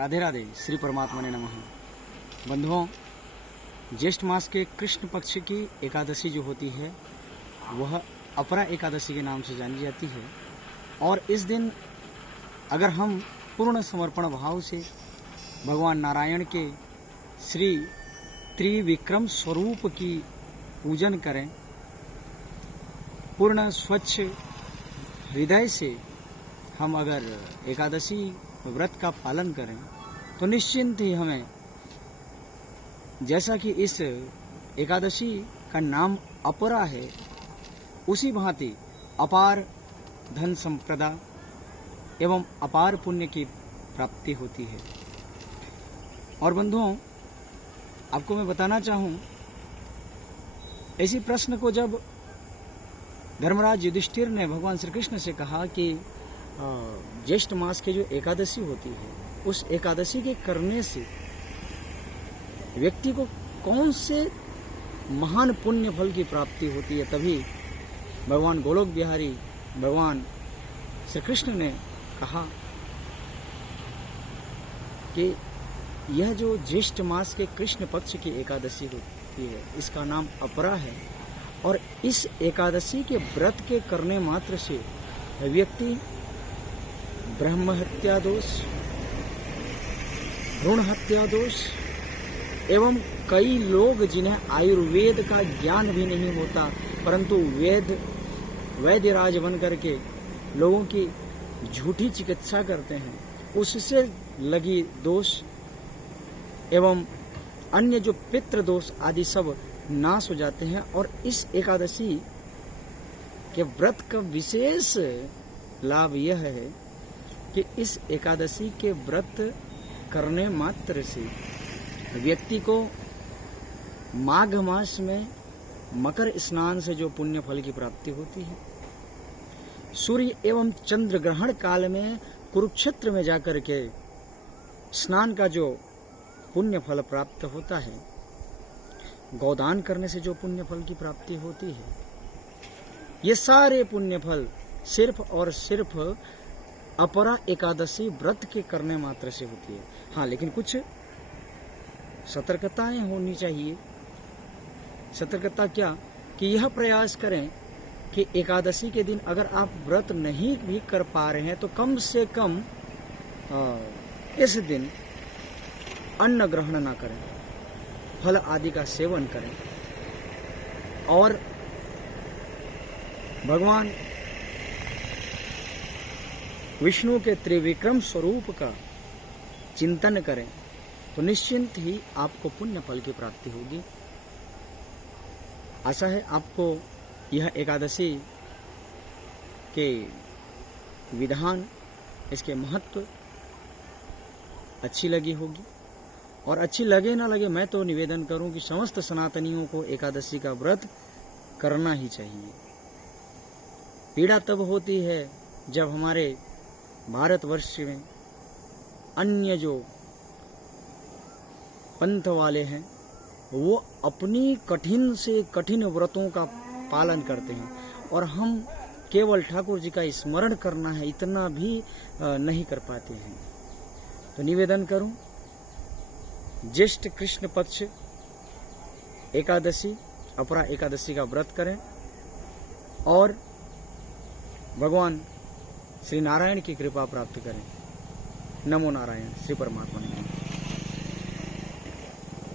राधे राधे। श्री परमात्मा ने नमः। बंधुओं, ज्येष्ठ मास के कृष्ण पक्ष की एकादशी जो होती है वह अपरा एकादशी के नाम से जानी जाती है। और इस दिन अगर हम पूर्ण समर्पण भाव से भगवान नारायण के श्री त्रिविक्रम स्वरूप की पूजन करें, पूर्ण स्वच्छ हृदय से हम अगर एकादशी व्रत का पालन करें तो निश्चिंत ही हमें, जैसा कि इस एकादशी का नाम अपरा है, उसी भांति अपार धन संपदा एवं अपार पुण्य की प्राप्ति होती है। और बंधुओं, आपको मैं बताना चाहूं, इसी प्रश्न को जब धर्मराज युधिष्ठिर ने भगवान श्री कृष्ण से कहा कि ज्येष्ठ मास के जो एकादशी होती है, उस एकादशी के करने से व्यक्ति को कौन से महान पुण्य फल की प्राप्ति होती है, तभी भगवान गोलोक बिहारी भगवान श्री कृष्ण ने कहा कि यह जो ज्येष्ठ मास के कृष्ण पक्ष की एकादशी होती है, इसका नाम अपरा है। और इस एकादशी के व्रत के करने मात्र से व्यक्ति ब्रह्म हत्या दोष, भ्रूण हत्या दोष एवं कई लोग जिन्हें आयुर्वेद का ज्ञान भी नहीं होता, परंतु वैद्यराज बन करके लोगों की झूठी चिकित्सा करते हैं, उससे लगी दोष एवं अन्य जो पितृ दोष आदि सब नाश हो जाते हैं। और इस एकादशी के व्रत का विशेष लाभ यह है कि इस एकादशी के व्रत करने मात्र से व्यक्ति को माघ मास में मकर स्नान से जो पुण्य फल की प्राप्ति होती है, सूर्य एवं चंद्र ग्रहण काल में कुरुक्षेत्र में जाकर के स्नान का जो पुण्य फल प्राप्त होता है, गोदान करने से जो पुण्य फल की प्राप्ति होती है, ये सारे पुण्य फल सिर्फ और सिर्फ अपरा एकादशी व्रत के करने मात्र से होती है। हाँ, लेकिन कुछ सतर्कताएं होनी चाहिए। सतर्कता क्या कि यह प्रयास करें कि एकादशी के दिन अगर आप व्रत नहीं भी कर पा रहे हैं तो कम से कम इस दिन अन्न ग्रहण ना करें, फल आदि का सेवन करें और भगवान विष्णु के त्रिविक्रम स्वरूप का चिंतन करें तो निश्चिंत ही आपको पुण्य फल की प्राप्ति होगी। आशा है आपको यह एकादशी के विधान, इसके महत्व अच्छी लगी होगी। और अच्छी लगे ना लगे, मैं तो निवेदन करूं कि समस्त सनातनियों को एकादशी का व्रत करना ही चाहिए। पीड़ा तब होती है जब हमारे भारतवर्ष में अन्य जो पंथ वाले हैं वो अपनी कठिन से कठिन व्रतों का पालन करते हैं और हम केवल ठाकुर जी का स्मरण करना है इतना भी नहीं कर पाते हैं। तो निवेदन करूं, ज्येष्ठ कृष्ण पक्ष एकादशी, अपरा एकादशी का व्रत करें और भगवान श्री नारायण की कृपा प्राप्त करें। नमो नारायण। श्री परमात्मा ने